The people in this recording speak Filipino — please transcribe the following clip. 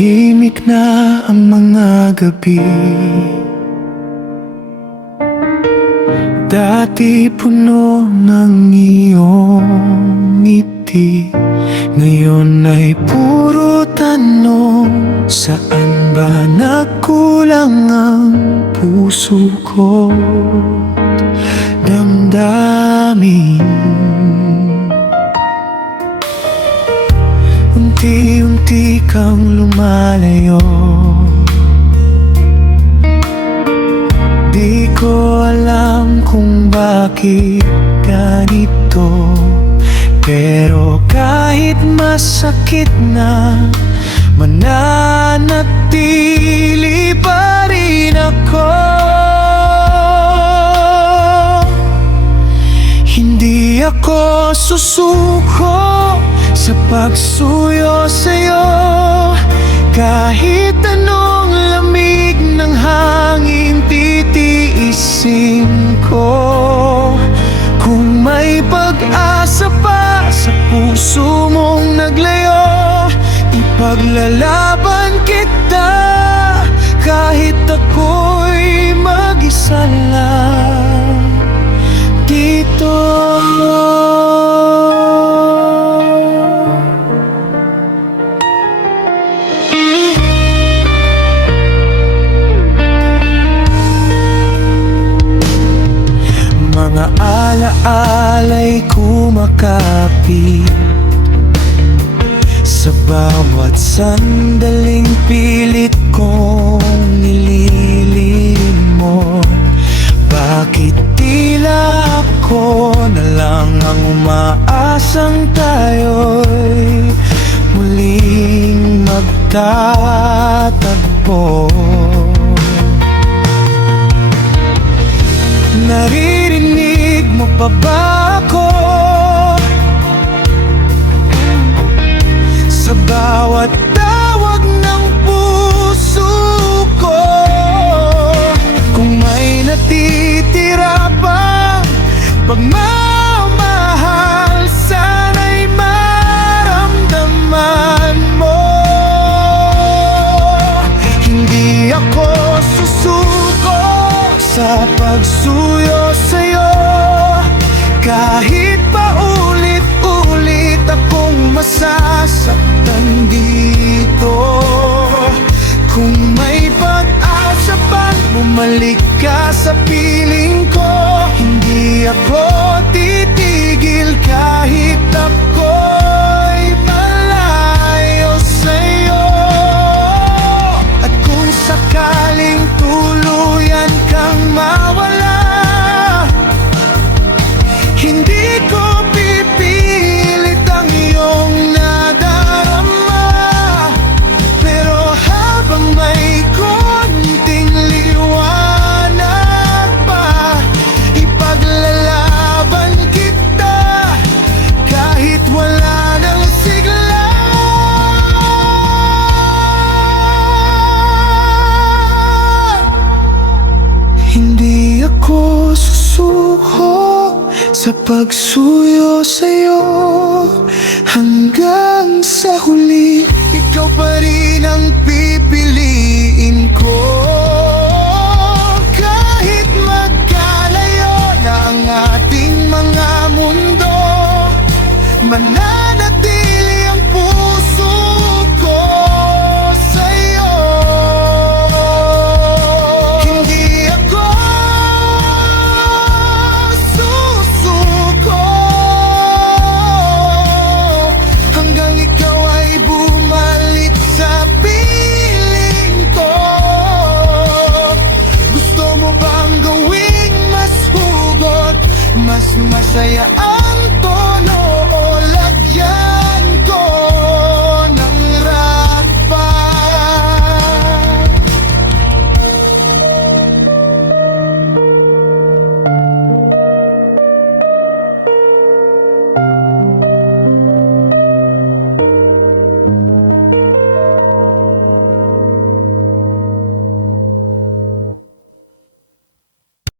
Tahimik na ang mga gabi. Dati puno ng iyong ngiti, ngayon ay puro tanong. Saan ba nagkulang ang puso ko? Damdamin. Unti-unti kang lumalayo, di ko alam kung bakit ganito. Pero kahit masakit na, mananatili pa rin ako. Hindi ako susuko sa pagsuyo sa'yo, kahit anong lamig ng hangin titiisin ko. Kung may pag-asa pa sa puso mong naglayo, ipaglalaban kita kahit ako'y mag-isa lang dito. Mga alaala'y kumakapit sa bawat sandaling pilit kong nililimot. Bakit tila ako na lang ang umaasang tayo'y muling magtatagpo? Naririnig mo pa ba ako sa bawat tawag ng puso ko? Kung may natitira pang pagmamahal, sana'y maramdaman mo. Hindi ako susuko sa pagsuyo sa'yo, kahit pa ulit-ulit akong masasaktan dito. Kung may pag-asa pang bumalik ka sa piling ko, hindi ako titigil kahit ako'y malayo sa'yo. At kung sakaling tuluyan kang mawala, hindi ko pipilit ang iyong nadarama. Pero habang may konting liwanag pa, ipaglalaban kita kahit wala nang sigla. Hindi ako susuko sa pagsuyo sa'yo hanggang sa huli. Ikaw